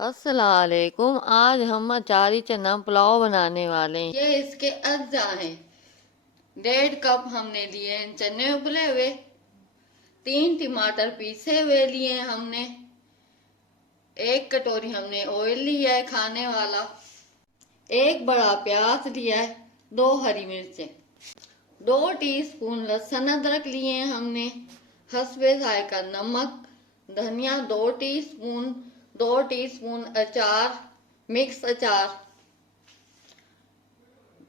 अस्सलामुअलैकुम। आज हम अचारी चना पुलाव बनाने वाले हैं। ये इसके अज्जा हैं। 1.5 कप हमने लिए हैं चने उबले हुए। 3 टमाटर पीसे हुए लिए हमने। 1 कटोरी हमने ऑयल लिया है खाने वाला। 1 बड़ा प्याज लिया है। 2 हरी मिर्चें। 2 टीस्पून लहसुन अदरक लिए हैं हमने। हस्बे जायका नमक। धनिया 2 टीस्पून। 2 टीस्पून अचार, मिक्स अचार।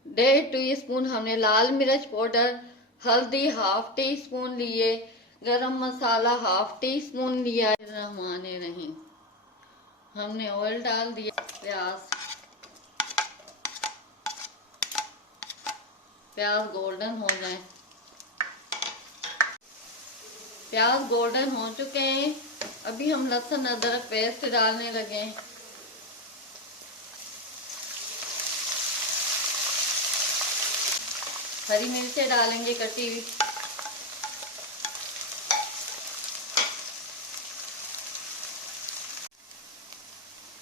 1.5 टीस्पून हमने लाल मिर्च पाउडर। हल्दी 1/2 टीस्पून लिए। गरम मसाला 1/2 टीस्पून लिया। रहमाने रहीम। हमने ऑयल डाल दिया। प्याज गोल्डन हो जाए। प्याज गोल्डन हो चुके हैं। अभी हम लहसुन अदरक पेस्ट डालने लगे हैं। हरी मिर्चें डालेंगे कटी हुई।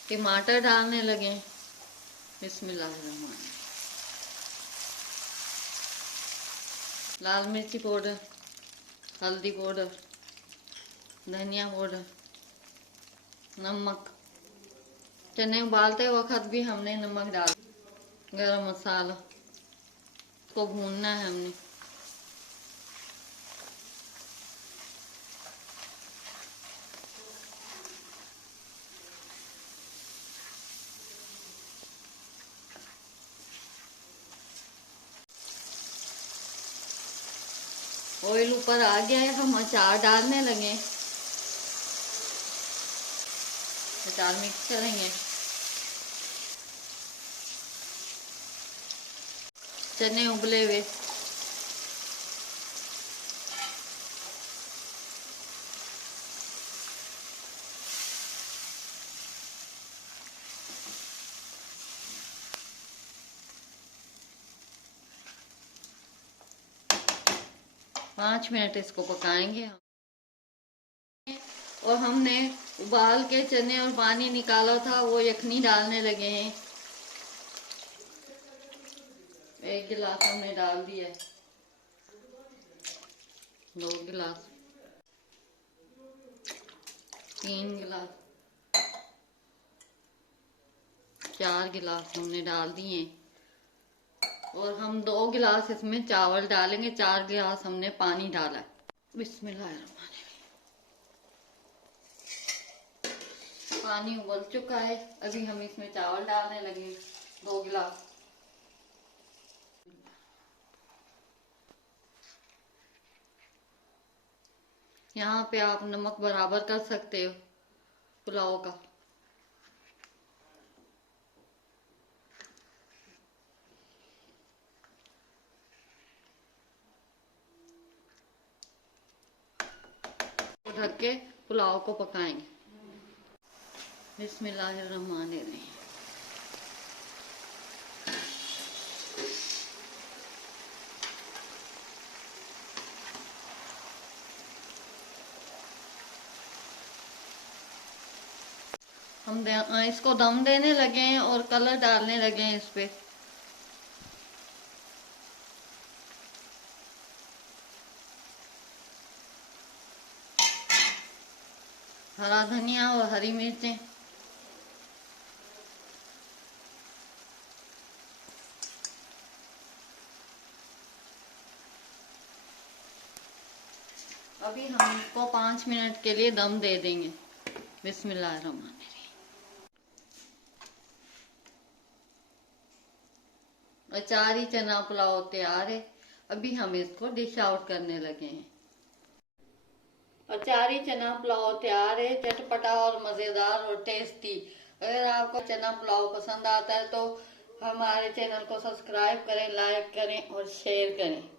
टमाटर डालने लगे। बिस्मिल्लाहिर्रहमानिर्रहीम। लाल मिर्ची पाउडर, हल्दी पाउडर, धनिया पाउडर, नमक। चने उबालते वक्त भी हमने नमक डाला। गरम मसाला को भूनना है हमने। ऑयल ऊपर आ गया है। हम अचार डालने लगे। अचार मिक्स करेंगे। चने उबले हुए। पाँच मिनट इसको पकाएंगे। और हमने उबाल के चने और पानी निकाला था, वो यखनी डालने लगे हैं। 1 गिलास हमने डाल दिया है। 2 गिलास, 3 गिलास, 4 गिलास हमने डाल दिए। और हम 2 गिलास इसमें चावल डालेंगे। 4 गिलास हमने पानी डाला। बिस्मिल्लाहिर्रहमानिर्रहीम। पानी उबल चुका है। अभी हम इसमें चावल डालने लगे। 2 गिलास। यहाँ पे आप नमक बराबर कर सकते हो पुलाव का। ढक के पुलाव को पकाएंगे। बिस्मिल्लाहिर्रहमानिर्रहीम। हम इसको दम देने लगे हैं और कलर डालने लगे हैं इस पे। हरा धनिया और हरी मिर्चें। अभी हम इसको 5 मिनट के लिए दम दे देंगे। बिस्मिल्लाहिर्रहमानिर्रहीम। अचारी चना पुलाव तैयार है। अभी हम इसको डिश आउट करने लगे हैं। अचारी चना पुलाव तैयार है। चटपटा और मज़ेदार और टेस्टी। अगर आपको चना पुलाव पसंद आता है तो हमारे चैनल को सब्सक्राइब करें, लाइक करें और शेयर करें।